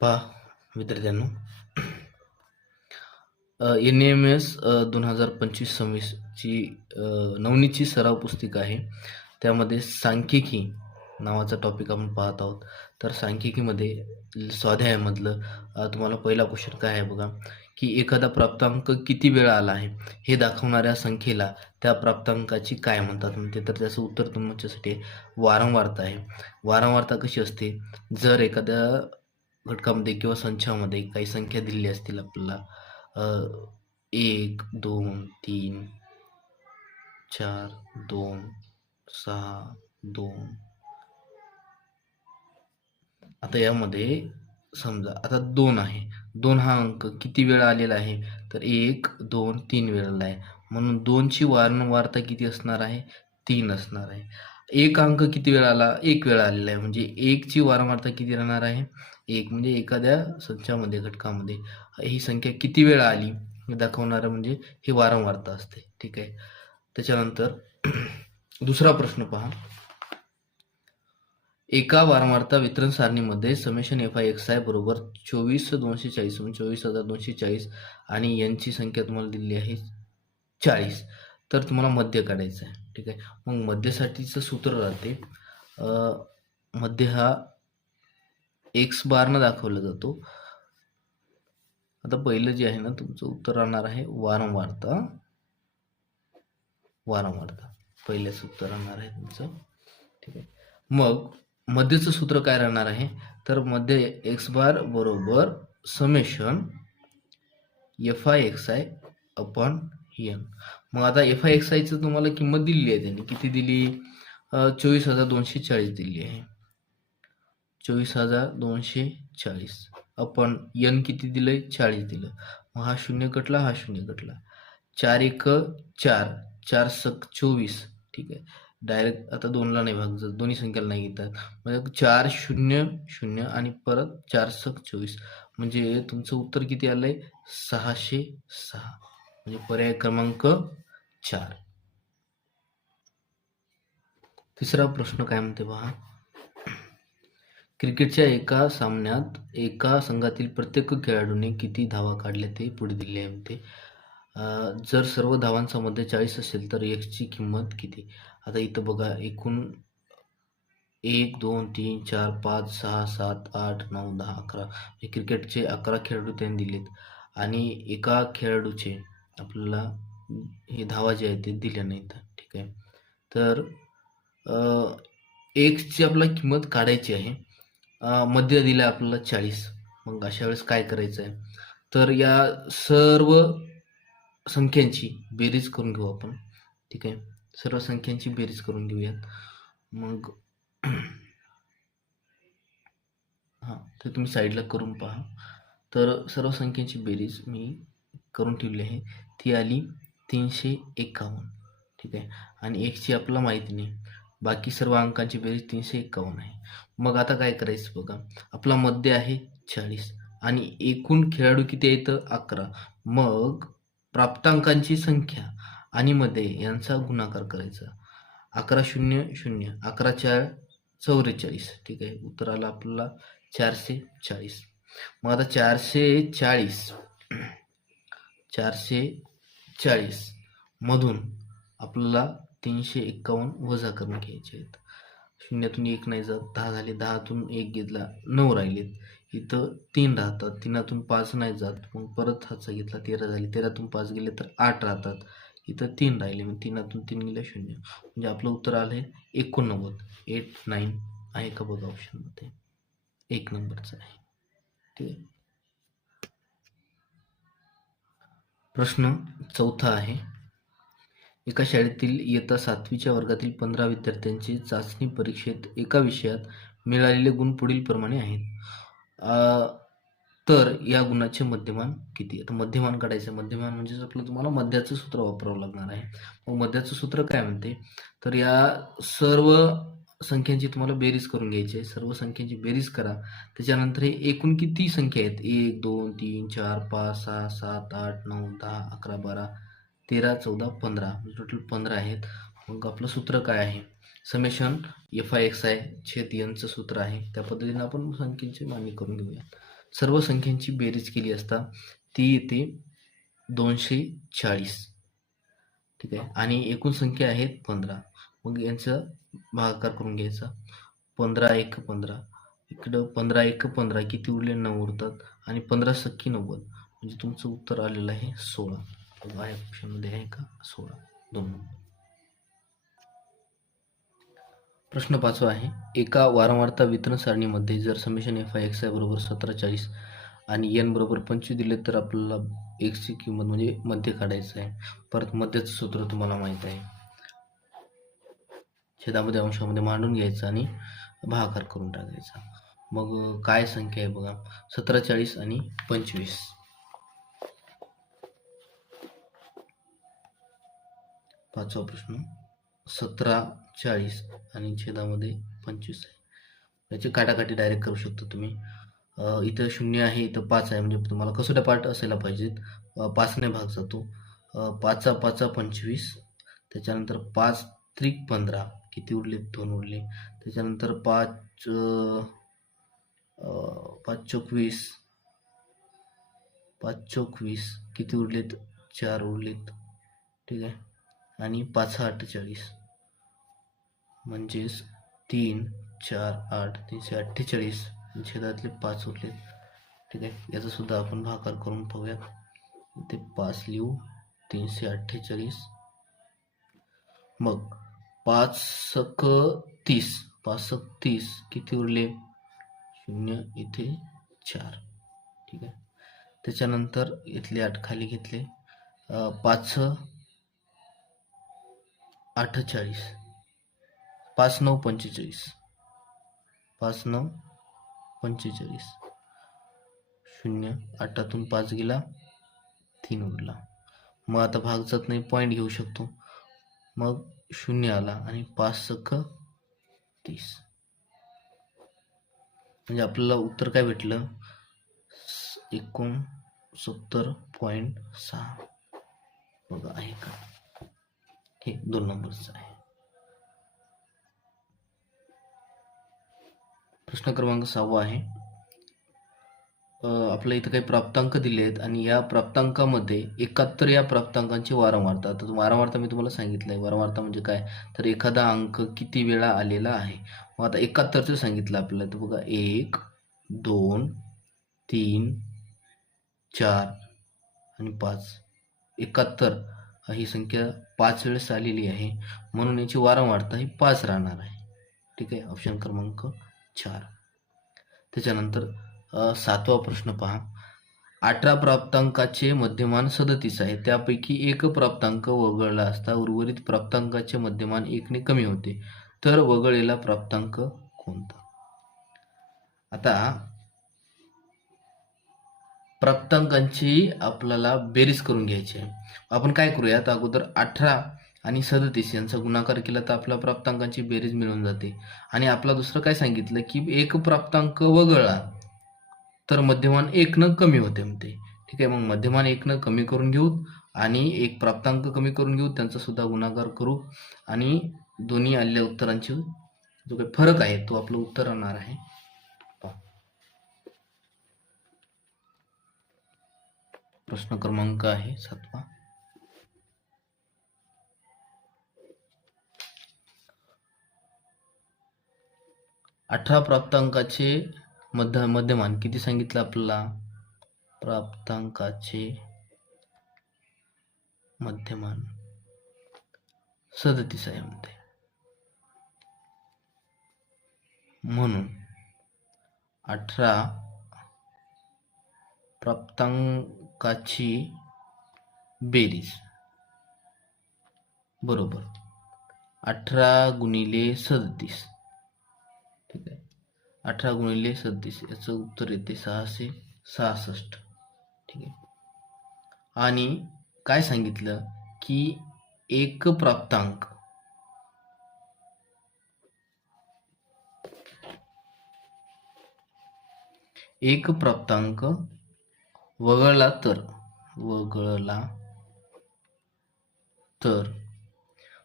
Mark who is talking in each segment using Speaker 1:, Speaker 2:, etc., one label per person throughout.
Speaker 1: पहा विद्यार्थ्यांनो. N M S दोन हजार पंचवीस सव्वीसची नवनीची सराव पुस्तिका आहे. त्यामध्ये सांख्यिकी नावाचा टॉपिक आपण पाहत आहोत. तर सांख्यिकीमध्ये स्वाध्यायामधलं तुम्हाला पहिला क्वेश्चन काय आहे बघा? की एखादा प्राप्तांक किती वेळा आला आहे? हे दाखवणाऱ्या संख्येला त्या प्राप्तांकाची काय म्हणतात? म्हणते तर त्याचं उत्तर तुमच्यासाठी वारंवारता आहे. वारंवारता कशी असते? जर एखाद्या घटकामध्ये किंवा संचामध्ये काही संख्या दिलेली असतील आपल्याला एक दोन तीन चार दोन सहा दोन. आता यामध्ये समजा आता दोन आहे. दोन हा अंक किती वेळा आलेला आहे? तर एक दोन तीन वेळेला आहे. म्हणून दोनची वारंवारता किती असणार आहे? तीन असणार आहे. एक अंक किती वेळा आला? एक वेळा आलेला आहे. म्हणजे एकची वारंवारता किती राहणार आहे? एक म्हणजे एखाद्या संचामध्ये घटकामध्ये. ही संख्या किती वेळा आली दाखवणारं म्हणजे ही वारंवारता असते. ठीक आहे? त्याच्यानंतर दुसरा प्रश्न पहा. एका वारंवारता वितरण सारणीमध्ये summation F I X I बरोबर चोवीस दोनशे चाळीस म्हणजे चोवीस हजार दोनशे चाळीस आणि यांची संख्या तुम्हाला दिलेली आहे चाळीस. तर तुम्हाला मध्य काढायचं आहे. ठीक आहे? मग मध्यसाठीचं सूत्र राहते. मध्य हा एक्स बारनं दाखवला जातो. आता पहिलं जे आहे ना तुमचं उत्तर राहणार आहे वारंवारता. वारंवारता. पहिल्याच उत्तर राहणार आहे तुमचं. ठीक आहे. मग मध्येचं सूत्र काय राहणार आहे? तर मध्ये एक्स बार बरोबर summation F I X I upon N मग आता एफ आय एक्स आयचं तुम्हाला किंमत दिलेली आहे त्यांनी. किती दिली? चोवीस हजार दोनशे चाळीस दिली आहे. चोवीस हजार दोनशे चाळीस. आपण यन किती दिलंय? चाळीस दिलं. मग हा शून्य कटला हा शून्य कटला. चार एक चार चार सक चोवीस. ठीक आहे. डायरेक्ट आता दोनला नाही भाग जर दोन्ही संख्याला नाही घेतात. म्हणजे चार शून्य शून्य आणि परत चार सक चोवीस. म्हणजे तुमचं उत्तर किती आलंय? सहाशे सहा. म्हणजे पर्याय क्रमांक चार. तिसरा प्रश्न काय म्हणते पहा क्रिकेटच्या एका सामन्यात एका संघातील प्रत्येक खेळाडूने किती धावा काढल्या ते पुढे दिले आहे जर सर्व धावांचा चाळीस असेल तर एक्सची किंमत किती? आता इथं बघा एकूण एक दोन तीन चार पाच सहा सात आठ नऊ दहा अकरा हे क्रिकेटचे अकरा खेळाडू त्यांनी दिलेत. आणि एका खेळाडूचे आपल्याला हे धावा जे आहेत ते दिल्या नाहीत. ठीक आहे? तर एक्सची आपल्याला किंमत काढायची आहे. मध्य दिलं आहे आपल्याला चाळीस. मग अशा वेळेस काय करायचं आहे तर या सर्व संख्यांची बेरीज करून घेऊ आपण. ठीक आहे? सर्व संख्यांची बेरीज करून घेऊयात. मग हां ते तुम्ही साईडला करून पहा. तर सर्व संख्यांची बेरीज मी करून ठेवली आहे. ती आली तीनशे एकावन्न. ठीक आहे? आणि एकची आपल्याला माहिती नाही. बाकी सर्व अंकांची बेरीज तीनशे एकावन्न आहे. मग आता काय करायचं बघा. आपला मध्य आहे चाळीस आणि एकूण खेळाडू किती आहेत? अकरा. मग प्राप्तांकांची संख्या आणि मध्ये यांचा गुणाकार करायचा. अकरा शून्य शून्य. अकरा चार चौवेचाळीस. ठीक आहे. उत्तर आलं आपल्याला चारशे चाळीस. मग आता चारशे चाळीस. चारशे चाळीस मधून आपल्याला तीनशे एक्कावन्न वजा करून घ्यायचे आहेत. शून्यातून एक नाही जात दहा झाले दहातून एक घेतला नऊ राहिलेत. इथं तीन राहतात तीनातून पाच नाही जात. मग परत हाचा घेतला तेरा झाले तेरातून पाच गेले तर आठ राहतात. इथं तीन राहिले मग तीनातून तीन गेले शून्य. म्हणजे आपलं उत्तर आलं आहे एकोणनव्वद. एट नाईन आहे का बघा ऑप्शनमध्ये एक नंबरचं आहे. ठीक आहे. प्रश्न चौथा आहे. एका शाळेतील इयत्ता सातवीच्या वर्गातील पंधरा विद्यार्थ्यांची चाचणी परीक्षेत एका विषयात मिळालेले गुण पुढील प्रमाणे आहेत. तर या गुणाचे मध्यमान किती? आता मध्यमान काढायचं मध्यमान म्हणजेच आपलं तुम्हाला मध्याचं सूत्र वापरावं लागणार आहे. मग मध्याचं सूत्र काय म्हणते? तर या सर्व संख्यांची तुम्हाला बेरीज करून घ्यायची आहे. सर्व संख्यांची बेरीज करा. त्याच्यानंतर हे एकूण किती संख्या आहेत? एक दोन तीन चार पाच सहा सात आठ नऊ दहा अकरा बारा तेरा चौदा पंधरा म्हणजे टोटल पंधरा आहेत. मग आपलं सूत्र काय आहे? Summation F I X I छेद यांचं सूत्र आहे. त्या पद्धतीनं आपण संख्येची मांडणी करून घेऊया सर्व संख्यांची बेरीज केली असता ती येते दोनशे चाळीस. ठीक आहे? आणि एकूण संख्या आहेत पंधरा. मग यांचा भागाकार करून घ्यायचा. पंधरा एक पंधरा. इकडं पंधरा एक पंधरा किती उरले? नऊ उरतात. आणि पंधरा सख्खी नव्वद. म्हणजे तुमचं उत्तर आलेलं आहे सोळा. बघा या ऑप्शनमध्ये आहे का सोळा दोन। नंबर प्रश्न पाचवा आहे एका वारंवारता वितरण सारणीमध्ये जर summation F I X I बरोबर सतरा चाळीस आणि एन बरोबर पंचवीस दिले तर आपल्याला एक्सची किंमत म्हणजे मध्य काढायचं आहे. परत मध्याचं सूत्र तुम्हाला माहीत आहे. छेदामध्ये अंशामध्ये मांडून घ्यायचं आणि भागाकार करून टाकायचा. मग काय संख्या आहे बघा सतरा चाळीस आणि पंचवीस. पाचवा प्रश्न. सतरा चाळीस आणि छेदामध्ये पंचवीस आहे. याची काटाकाटी डायरेक्ट करू शकता तुम्ही. इथं शून्य आहे इथं पाच आहे. म्हणजे तुम्हाला कसोट्या पाठ असायला पाहिजेत. पाचने भाग जातो. पाचा पाचा पंचवीस. त्याच्यानंतर पाच त्रिक पंधरा. किती उरले? दोन उरले. त्याच्यानंतर पाच पाच चोवीस. पाच चोवीस. किती उरलेत? चार उरलेत. ठीक आहे. आणि पाच सहा अठ्ठेचाळीस. म्हणजेच तीन चार आठ तीनशे अठ्ठेचाळीस. छेदातले पाच उरले ठीक आहे? याचासुद्धा आपण भाकार करून पाहूयात. ते पाच लिहू. तीनशे अठ्ठेचाळीस. मग पाच सक तीस. पाच सक तीस किती उरले? शून्य इथे चार. ठीक आहे? त्याच्यानंतर इथले आठ खाली घेतले. पाच अठ्ठेचाळीस. पाच नऊ पंचेचाळीस. पाच नऊ पंचेचाळीस. शून्य आठातून पाच गेला तीन उरला. मग आता भाग जात नाही पॉईंट घेऊ शकतो. मग शून्य आला आणि पाच सख तीस. म्हणजे आपल्याला उत्तर काय भेटलं? एकोणसत्तर पॉईंट सहा. बघा आहे का? हे दोन नंबरचं आहे. प्रश्न क्रमांक सहावा आहे. आपल्या इथं काही प्राप्तांक दिले आहेत आणि या प्राप्तांकामध्ये एकाहत्तर या प्राप्तांकांची वारंवारता. तर वारंवारता मी तुम्हाला सांगितलं आहे. वारंवारता म्हणजे काय? तर एखादा अंक किती वेळा आलेला आहे? मग आता एकाहत्तरचं सांगितलं आपल्याला. तर बघा एक दोन तीन चार आणि पाच. एकाहत्तर ही संख्या पाच वेळेस आलेली आहे. म्हणून याची वारंवारता ही पाच राहणार आहे. ठीक आहे? ऑप्शन क्रमांक चार. त्याच्यानंतर सातवा प्रश्न पहा. अठरा प्राप्तांकाचे मध्यमान सदतीस आहे. त्यापैकी एक प्राप्तांक वगळला असता उर्वरित प्राप्तांकाचे मध्यमान एकने कमी होते. तर वगळलेला प्राप्तांक कोणता? आता प्राप्तांकांची आपल्याला बेरीज करून घ्यायची. आहे आपण काय करूयात? अगोदर अठरा आणि सदतीस यांचा गुणाकार केला तर आपल्या प्राप्तांकांची बेरीज मिळून जाते. आणि आपला दुसरं काय सांगितलं की एक प्राप्तांक वगळला तर मध्यमान एकनं कमी होते म्हणते. ठीक आहे मग मध्यमान एकनं कमी करून घेऊ आणि एक प्राप्तांक कमी करून घेऊ त्यांचा सुद्धा गुणाकार करू आणि दोन्ही आलेल्या उत्तरांची जो काही फरक आहे तो आपलं उत्तर राहणार आहे. प्रश्न क्रमांक आहे सातवा. अठरा प्राप्तांकाचे मध्य मध्यमान. किती सांगितलं आपल्याला? प्राप्तांकाचे मध्यमान. सदतीस आहे म्हणते. म्हणून अठरा प्राप्तांक काची बेरीज. बरोबर. अठरा गुणिले सदतीस. ठीक आहे. अठरा गुणिले सदतीस याचं उत्तर येते सहाशे सहासष्ट. ठीक आहे. आणि काय सांगितलं? की एक प्राप्तांक. एक प्राप्तांक वगळला तर. वगळला तर.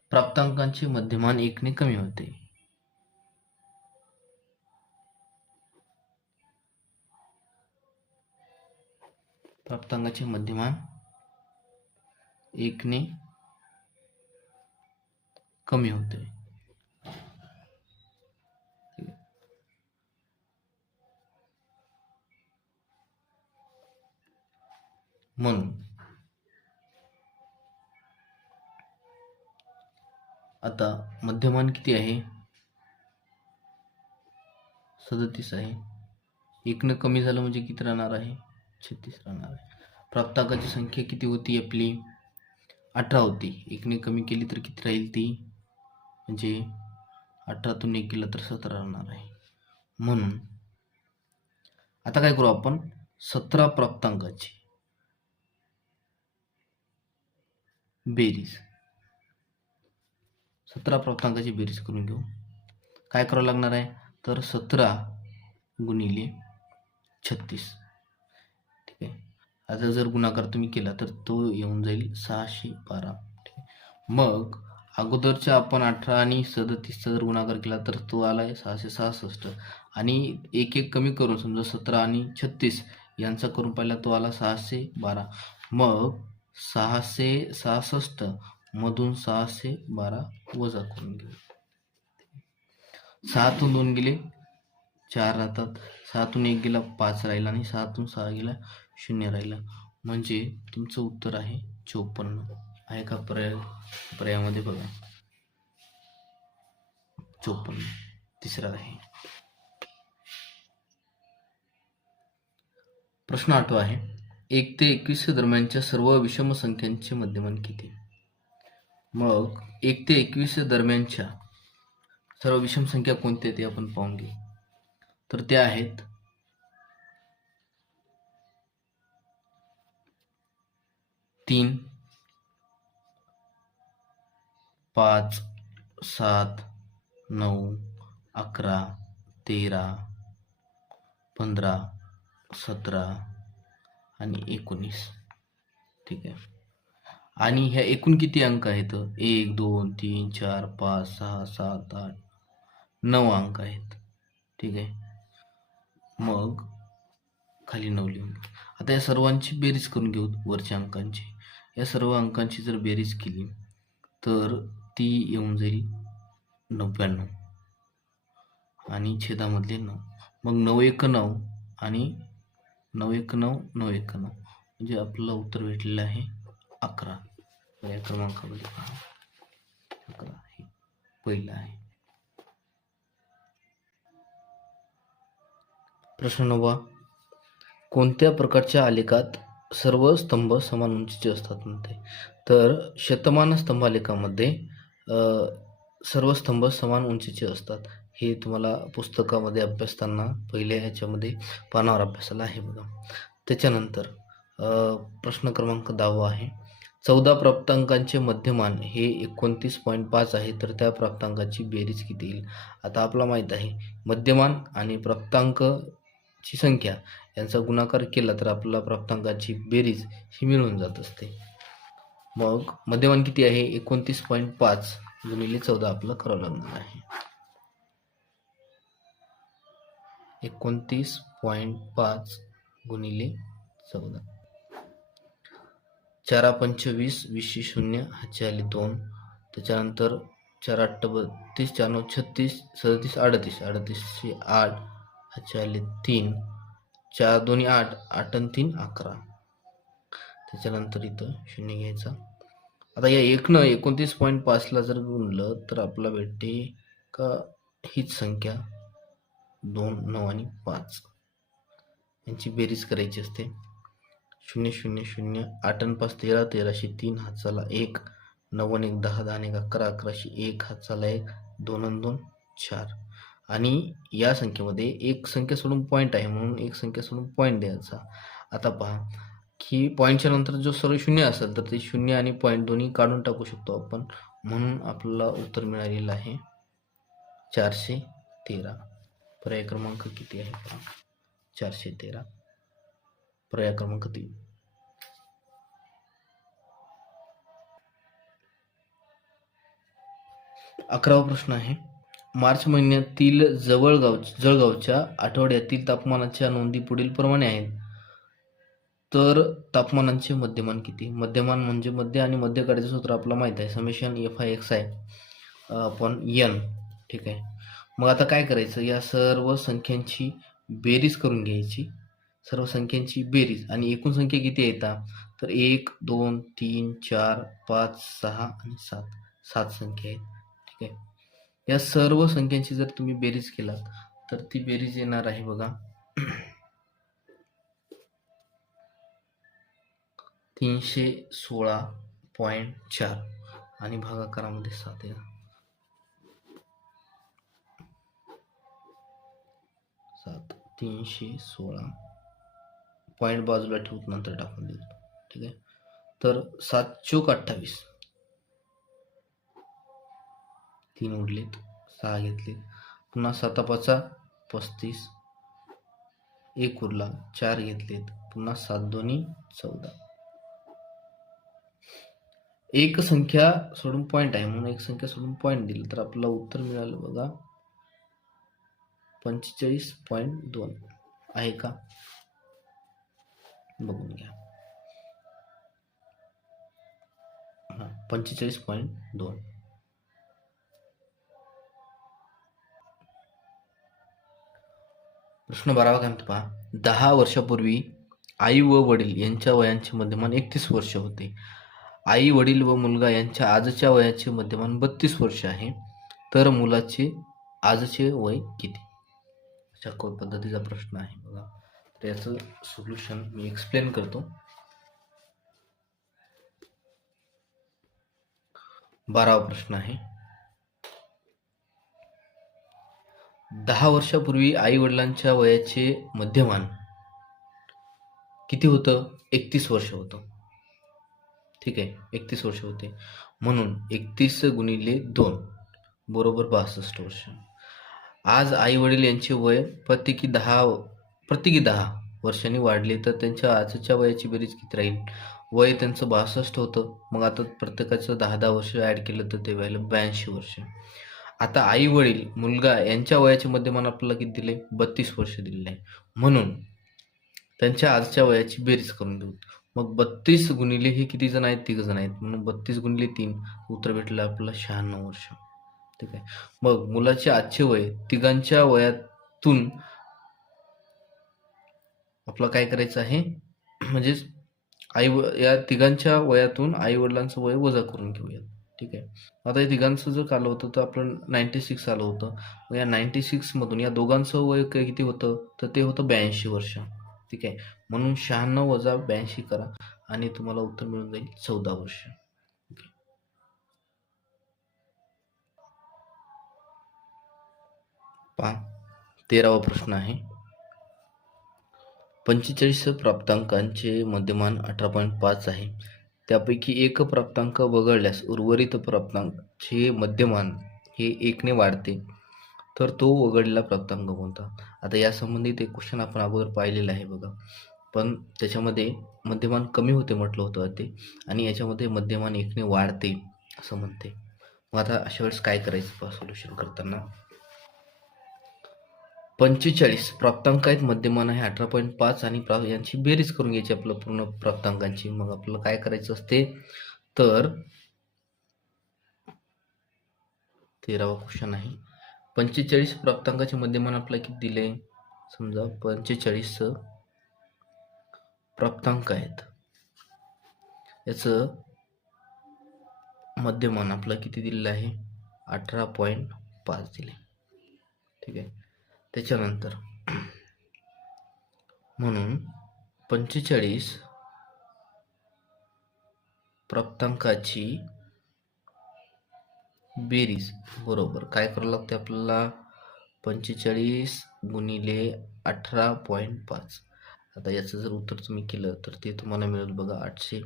Speaker 1: प्राप्तांकांचे मध्यमान एकने कमी होते. प्राप्तांकाचे मध्यमान एकने कमी होते. म्हणून. आता मध्यमान किती आहे? सदतीस आहे. एकनं कमी झालं म्हणजे किती राहणार आहे? छत्तीस राहणार आहे. प्राप्तांकाची संख्या किती होती आपली? अठरा होती. एकने कमी केली तर किती राहील ती? म्हणजे अठरातून एक केलं तर सतरा राहणार आहे. म्हणून आता काय करू आपण? सतरा प्राप्तांकाची. बेरीज. सतरा प्राप्तांकाची बेरीज करून घेऊ. काय करावं लागणार आहे? तर सतरा गुणिले छत्तीस. ठीक आहे? आता जर गुणाकार तुम्ही केला तर तो येऊन जाईल सहाशे बारा. ठीक आहे? मग अगोदरच्या आपण अठरा आणि सदतीसचा जर गुणाकार केला तर तो आला आहे सहाशे सहासष्ट. आणि एक एक कमी करून समजा सतरा आणि छत्तीस यांचा करून पाहिला तो आला सहाशे बारा. मग सहाशे सहासष्ट मधून सहाशे बारा वजा करून घेऊ. सहातून दोन गेले चार राहतात. सहातून एक गेला पाच राहिला आणि सहातून सहा गेला शून्य राहिला. म्हणजे तुमचं उत्तर आहे चोपन्न. आहे का पर्याय? पर्यायामध्ये बघा. चोपन्न. तिसरा आहे. प्रश्न आठवा आहे. एक ते एकवीस दरम्यानच्या सर्व विषम संख्यांचे मध्यमान किती? मग एक ते एकवीस दरम्यानच्या सर्व विषम संख्या कोणत्या ते आपण पाहून घेऊ. तर त्या आहेत. तीन पाच सात नऊ अकरा तेरा पंधरा सतरा आणि एकोणीस. ठीक आहे. आणि ह्या एकूण किती अंक आहेत? एक दोन तीन चार पाच सहा सात आठ नऊ अंक आहेत. ठीक आहे. मग खाली नऊ लिहून आता या सर्वांची बेरीज करून घेऊ वरच्या अंकांची. या सर्व अंकांची जर बेरीज केली तर ती येऊन जाईल नव्याण्णव. आणि छेदामधले नऊ. मग नऊ एक नऊ आणि नऊ एक नऊ नऊ एक नऊ. म्हणजे आपलं उत्तर भेटलेलं आहे अकरा. या क्रमांकामध्ये पहा. अकरा हे पहिलं आहे. प्रश्न नववा. कोणत्या प्रकारच्या आलेखात सर्व स्तंभ समान उंचीचे असतात म्हणते? तर शतमान स्तंभालेखामध्ये सर्व स्तंभ समान उंचीचे असतात. हे तुम्हाला पुस्तकामध्ये अभ्यासताना पहिल्या ह्याच्यामध्ये पानावर अभ्यासाला आहे बघा. त्याच्यानंतर प्रश्न क्रमांक दहावा आहे. चौदा प्राप्तांकांचे मध्यमान हे एकोणतीस पॉईंट पाच आहे तर त्या प्राप्तांकाची बेरीज किती येईल? आता आपला माहीत आहे मध्यमान आणि प्राप्तांकची संख्या यांचा गुणाकार केला तर आपल्याला प्राप्तांकाची बेरीज ही मिळून जात असते. मग मध्यमान किती आहे? एकोणतीस पॉईंट पाच. गुणिले चौदा आपलं करावं लागणार आहे. एकोणतीस पॉईंट पाच गुणिले चौदा. चारा पंचवीस वीसशे शून्य हातचे आले दोन. त्याच्यानंतर चार अठ्ठ बत्तीस चार नऊ छत्तीस सदतीस अडतीस. अडतीसशे आठ हातचे आले तीन. चार दोन्ही आठ आठ आणि तीन अकरा. त्याच्यानंतर इथं शून्य घ्यायचा. आता या एकनं एकोणतीस पॉईंट पाचला जर गुणलं तर आपला भेटते का हीच संख्या? दोन नऊ आणि पाच. यांची बेरीज करायची असते. शून्य शून्य शून्य आठ आणि पाच तेरा तेराशे तीन हातचाला एक. नऊ आणि एक दहा दहा आणि एक अकरा अकराशे एक हातचाला एक दोन आणि दोन चार. आणि या संख्येमध्ये एक संख्या सोडून पॉईंट आहे म्हणून एक संख्या सोडून पॉईंट द्यायचा. आता पहा की पॉईंटच्या नंतर जो सर्व शून्य असेल तर ते शून्य आणि पॉईंट दोन्ही काढून टाकू शकतो आपण. म्हणून आपल्याला उत्तर मिळालेलं आहे चारशे तेरा. पर्याय क्रमांक किती आहे पहा. चारशे तेरा. पर्याय क्रमांक तीन. अकरावा प्रश्न आहे. मार्च महिन्यातील जवळगाव जळगावच्या आठवड्यातील तापमानाच्या नोंदी पुढील प्रमाणे आहेत. तर तापमानांचे मध्यमान किती? मध्यमान म्हणजे मध्य आणि मध्यकाळीचं सूत्र आपल्याला माहीत आहे. समेशन एफ आय एक्स आहे आपण यन ठीक आहे. मग आता काय करायचं? या सर्व संख्यांची बेरीज करून घ्यायची. सर्व संख्यांची बेरीज. आणि एकूण संख्या किती येतात तर एक दोन तीन चार पाच सहा आणि सात. सात संख्या आहेत. ठीक आहे? या सर्व संख्यांची जर तुम्ही बेरीज केलात तर ती बेरीज येणार आहे बघा. तीनशे सोळा पॉईंट चार. आणि भागाकारामध्ये सात येणार तीनशे सोळा. पॉईंट बाजूला ठेवून नंतर टाकून देऊ ठीक आहे? तर सात चोक अठ्ठावीस. तीन उरलेत. सहा घेतले पुन्हा सातापाचा पस्तीस. एक उरला. चार घेतलेत. पुन्हा सात दोन्ही चौदा. एक संख्या सोडून पॉईंट आहे. म्हणून एक संख्या सोडून पॉईंट दिलं. तर आपल्याला उत्तर मिळालं बघा. पंचेचाळीस पॉईंट दोन. आहे का? बघून घ्या. पंचेचाळीस पॉईंट दोन. प्रश्न बारावा काय म्हणतो पहा. दहा वर्षापूर्वी आई व वडील यांच्या वयांचे मध्यमान एकतीस वर्ष होते. आई वडील व मुलगा यांच्या आजच्या वयाचे मध्यमान बत्तीस वर्ष आहे. तर मुलाचे आजचे वय किती? अशा पद्धतीचा प्रश्न आहे बघा. तर याचं सोल्युशन मी एक्सप्लेन करतो. बारावा प्रश्न आहे. दहा वर्षापूर्वी आई वडिलांच्या वयाचे मध्यमान किती होतं? एकतीस वर्ष होतं. ठीक आहे एकतीस वर्ष होते. म्हणून एकतीस गुणिले दोन बरोबर बासष्ट वर्ष. आज आई वडील यांचे वय प्रत्येकी दहा प्रत्येकी दहा वर्षांनी वाढले तर त्यांच्या आजच्या वयाची बेरीज किती राहील? वय त्यांचं बासष्ट होतं. मग आता प्रत्येकाचं दहा दहा वर्ष ॲड केलं तर ते व्हायला ब्याऐंशी वर्ष. आता आई वडील मुलगा यांच्या वयाचे मध्यमान आपल्याला किती दिले बत्तीस वर्ष दिलेले आहे. म्हणून त्यांच्या आजच्या वयाची बेरीज करून देऊ. मग बत्तीस गुणिले हे किती जण आहेत? तिघ जण आहेत. म्हणून बत्तीस गुणिले तीन उत्तर भेटलं आपल्याला शहाण्णव वर्ष. ठीक आहे. मग मुलाचे आजचे वय तिघांच्या वयातून आपलं काय करायचं आहे? म्हणजेच आई व या तिघांच्या वयातून आई वडिलांचं वय वजा करून घेऊयात. ठीक आहे. आता या तिघांचं जर आलं होतं तर आपलं नाईन्टी सिक्स आलं होतं. मग या नाईन्टी सिक्समधून या दोघांचं वय किती होतं? तर ते होतं ब्याऐंशी वर्ष. ठीक आहे. म्हणून शहाण्णव वजा ब्याऐंशी करा आणि तुम्हाला उत्तर मिळून जाईल चौदा वर्ष. पहा तेरावा प्रश्न आहे. पंचेचाळीस प्राप्तांकांचे मध्यमान अठरा पॉईंट पाच आहे. त्यापैकी एक प्राप्तांक वगळल्यास उर्वरित प्राप्तांकाचे मध्यमान हे एकने वाढते. तर तो वगळलेला प्राप्तांक कोणता? आता यासंबंधी ते एक क्वेश्चन आपण अगोदर पाहिलेला आहे बघा. पण त्याच्यामध्ये मध्यमान कमी होते म्हटलं होतं ते. आणि याच्यामध्ये मध्यमान एकने वाढते असं म्हणते. मग आता अशा वेळेस काय करायचं? सोल्युशन करताना पंचेचाळीस प्राप्तांक आहेत मध्यमान आहे अठरा पॉईंट पाच आणि प्रा यांची बेरीज करून घ्यायची आपलं पूर्ण प्राप्तांकांची. मग आपल्याला काय करायचं असते? तर तेरावा क्वेश्चन आहे. पंचेचाळीस प्राप्तांकाचे मध्यमान आपल्याला किती दिले? समजा पंचेचाळीस प्राप्तांक आहेत. याचं मध्यमान आपलं किती दिलेलं आहे? अठरा पॉईंट पाच दिले. ठीक आहे. त्याच्यानंतर म्हणून पंचेचाळीस प्राप्तांकाची बेरीज बरोबर. काय करावं लागते आपल्याला? पंचेचाळीस गुणिले अठरा पॉईंट पाच. आता याचं जर उत्तर तुम्ही केलं तर ते तुम्हाला मिळेल बघा आठशे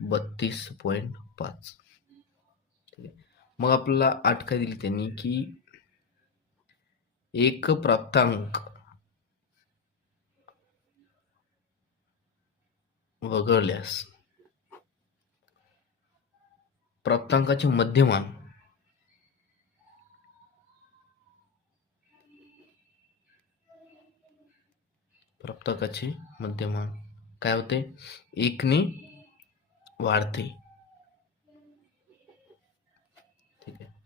Speaker 1: बत्तीस पॉईंट पाच. ठीक आहे. मग आपल्याला आठ काय दिली त्यांनी? की एक प्राप्तांक. वगळल्यास. प्राप्तांकाचे मध्यमान. प्राप्तांकाचे मध्यमान. काय होते? एकने वाढते ठीक आहे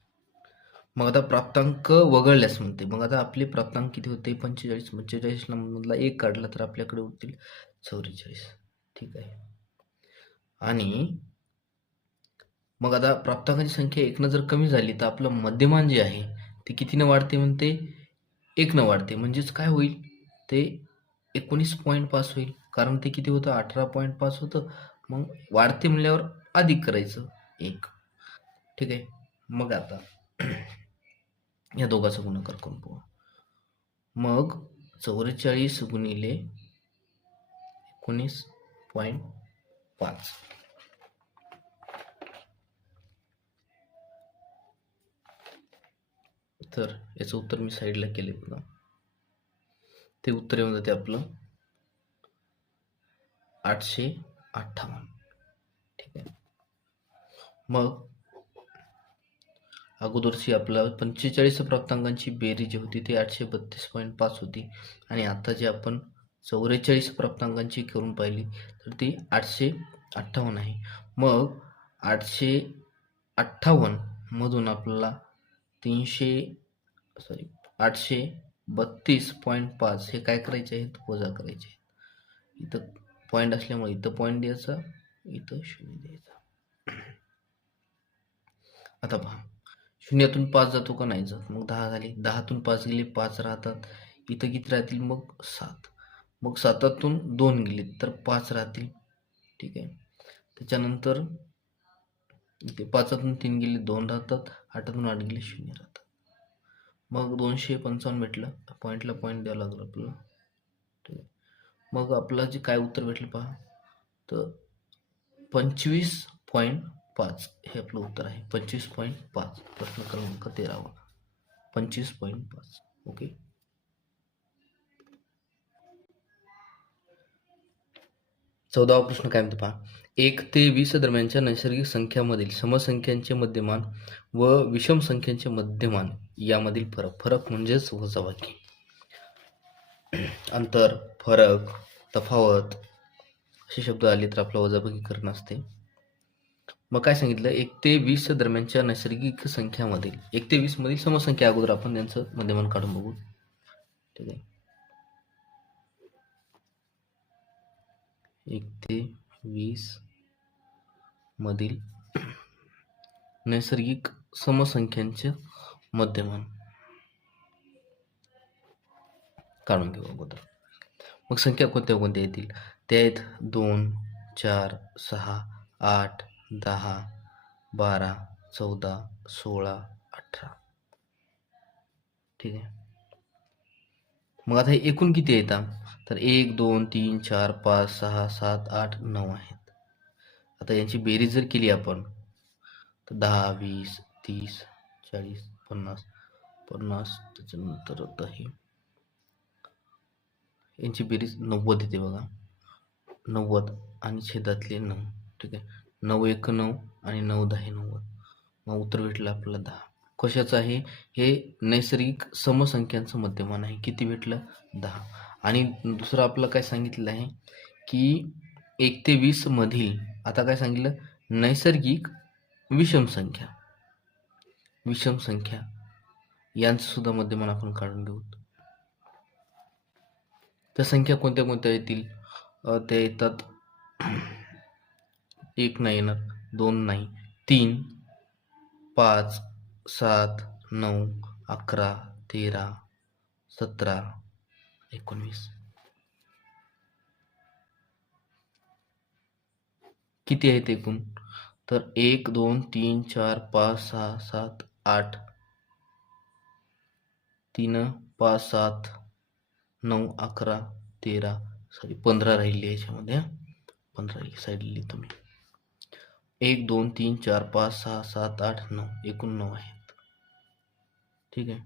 Speaker 1: मग आता प्राप्तांक वगळल्यास म्हणते. मग आता आपले प्राप्तांक किती होते? पंचेचाळीस. पंचेचाळीस मधला एक काढला तर आपल्याकडे होतील चौवेचाळीस. ठीक आहे. आणि मग आता प्राप्तांकाची संख्या एकनं जर कमी झाली तर आपलं मध्यमान जे आहे ते कितीनं वाढते म्हणते? एकनं वाढते. म्हणजेच काय होईल? ते एकोणीस पॉईंट पाच होईल. कारण ते किती होतं? अठरा पॉईंट पाच होतं. मग वाढते म्हणल्यावर अधिक करायचं. एक. ठीक आहे. मग आता या दोघांचा गुणाकार करून पाहू. मग चौवेचाळीस गुणिले एकोणीस पॉईंट पाच. तर याचं उत्तर मी साईडला केले बघा. ते उत्तर येऊन जाते आपलं आठशे अठ्ठावन्न. ठीक आहे. मग अगोदरची आपला पंचेचाळीस प्राप्तांकांची बेरीज जी होती ती आठशे बत्तीस पॉईंट पाच होती. आणि आता जी आपण चौवेचाळीस प्राप्तांकांची करून पाहिली तर ती आठशे अठ्ठावन्न आहे. मग आठशे अठ्ठावन्नमधून आपल्याला तीनशे सॉरी आठशे बत्तीस पॉईंट पाच हे काय करायचे आहेत? वजा करायचे आहेत. इथं पॉईंट असल्यामुळे इथं पॉईंट द्यायचा इथं शून्य द्यायचा. आता पहा. शून्यातून पाच जातो का नाही जात? मग दहा झाले. दहातून पाच गेले पाच राहतात. इथं किती राहतील? मग सात. मग सातातून दोन गेले तर पाच राहतील. ठीक आहे. त्याच्यानंतर इथे पाचातून तीन गेले दोन राहतात. आठातून आठ गेले शून्य राहतात. मग दोनशे पंचावन्न भेटलं. पॉईंटला पॉईंट द्यावं लागलं आपल्याला. ठीक आहे. मग आपलं जे काय उत्तर भेटलं पहा. तर पंचवीस पॉईंट पाच हे आपलं उत्तर आहे. पंचवीस पॉईंट पाच. प्रश्न क्रमांक तेरावा. पंचवीस पॉईंट पाच. ओके चौदावा प्रश्न काय म्हणतो पहा. एक ते वीस दरम्यानच्या नैसर्गिक संख्यामधील समसंख्यांचे मध्यमान व विषम संख्यांचे मध्यमान यामधील फरक. फरक म्हणजेच वजाबाकी. अंतर फरक तफावत असे शब्द आले तर आपलं वजाबाकी करणं असते. मग काय सांगितलं? एक ते वीस दरम्यानच्या नैसर्गिक संख्यामधील एक ते वीस मधील समसंख्या अगोदर आपण त्यांचं मध्यमान काढून बघू. ठीक आहे. एक ते वीस मधील नैसर्गिक समसंख्यांचे मध्यमान काढून घेऊ अगोदर. मग संख्या कोणत्या कोणत्या येतील? त्या आहेत दोन चार सहा आठ दहा बारा चौदा सोळा अठरा. ठीक आहे? मग आता हे एकूण किती येतात तर एक दोन तीन चार पाच सहा सात आठ नऊ आहेत. आता यांची बेरीज जर केली आपण तर दहा वीस तीस चाळीस पन्नास पन्नास त्याच्यानंतर आता हे. यांची बेरीज नव्वद येते बघा. नव्वद आणि छेदातले नऊ. ठीक आहे? नऊ एक नऊ आणि नऊ दहा नव्वद. मग उत्तर भेटलं आपल्याला दहा. कशाचं आहे? हे नैसर्गिक समसंख्यांचं मध्यमान आहे. किती भेटलं? दहा. आणि दुसरं आपलं काय सांगितलं आहे? की एक ते वीस मधील आता काय सांगितलं? नैसर्गिक विषम संख्या. विषम संख्या. यांचं सुद्धा मध्यमान आपण काढून घेऊ. त्या संख्या कोणत्या कोणत्या येतील? त्या येतात. एक नाही येणार दोन नाही. तीन पाच सात नऊ अकरा तेरा सतरा एकोणवीस. किती आहेत एकूण? तर एक दोन तीन चार पाच सहा सात आठ. तीन पाच सात नऊ अकरा तेरा. सॉरी पंधरा राहिली याच्यामध्ये पंधरा साईड लिहिली लिहितो मी. एक दोन तीन चार पाच सहा सात आठ नऊ एकूण नऊ आहेत. ठीक आहे?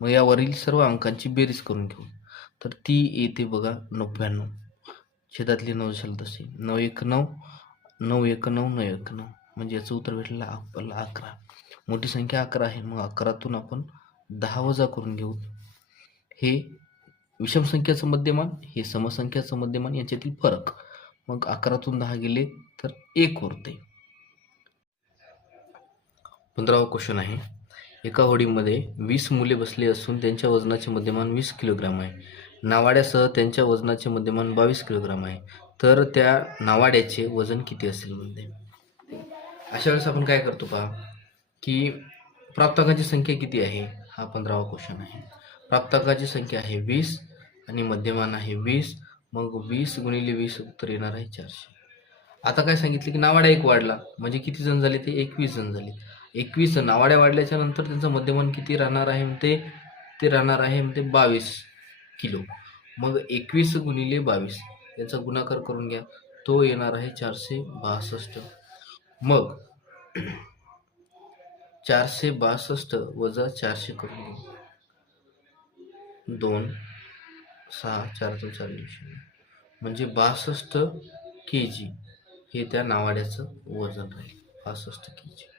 Speaker 1: मग यावरील सर्व अंकांची बेरीज करून घेऊ. तर ती येते बघा नव्याण्णव. छेदातली नऊ झाली तशी. नऊ एक नऊ नऊ एक नऊ नऊ एक नऊ. म्हणजे याचं उत्तर भेटलेलं आपल्याला अकरा. मोठी संख्या अकरा आहे. मग अकरातून आपण दहा वजा करून घेऊ. हे विषम संख्याचं मध्यमान हे समसंख्याचं मध्यमान यांच्यातील फरक. मग अकरातून दहा गेले तर एक उरते. पंधरावा क्वेश्चन आहे. एका होडीमध्ये वीस मुले बसली असून त्यांच्या वजनाचे मध्यमान वीस किलोग्राम आहे. नावाड्यासह त्यांच्या वजनाचे मध्यमान बावीस किलोग्राम आहे. तर त्या नावाड्याचे वजन किती असेल म्हणजे अशा वेळेस आपण काय करतो पहा की प्राप्तांकाची संख्या किती आहे? हा पंधरावा क्वेश्चन आहे. प्राप्तांकाची संख्या आहे वीस आणि मध्यमान आहे वीस. मग वीस गुणिले वीस उत्तर येणार आहे चारशे. आता काय सांगितलं की नावाडा एक वाढला. म्हणजे किती जण झाले ते? एकवीस जण झाले. एकवीस नावाड्या वाढल्याच्या नंतर त्यांचं मध्यमान किती राहणार आहे म्हणते? ते राहणार आहे म्हणते बावीस किलो. मग एकवीस गुणिले बावीस याचा गुणाकार करून घ्या. तो येणार आहे चारशे बासष्ट. मग चारशे बासष्ट वजा चारशे करून घेऊ दोन सहा चार दोन चार म्हणजे बासष्ट के जी हे त्या नावाड्याचं वजन राहील. बासष्ट के जी